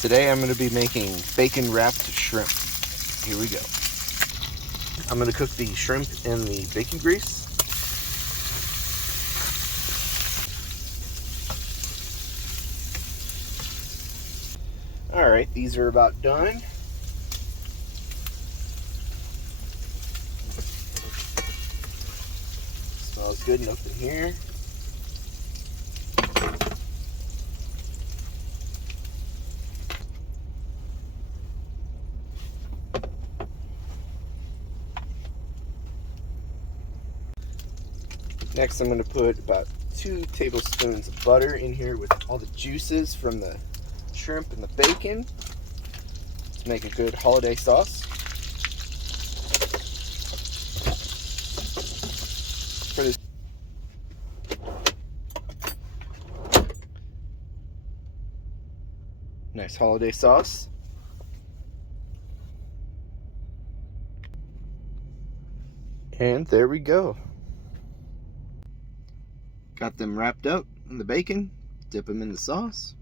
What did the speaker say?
Today I'm going to be making bacon wrapped shrimp. Here we go. I'm going to cook the shrimp in the bacon grease. Alright, these are about done. Smells good and open here. Next, I'm going to put about 2 tablespoons of butter in here with all the juices from the shrimp and the bacon to make a good holiday sauce. For this, nice holiday sauce. And there we go. Got them wrapped up in the bacon. Dip them in the sauce.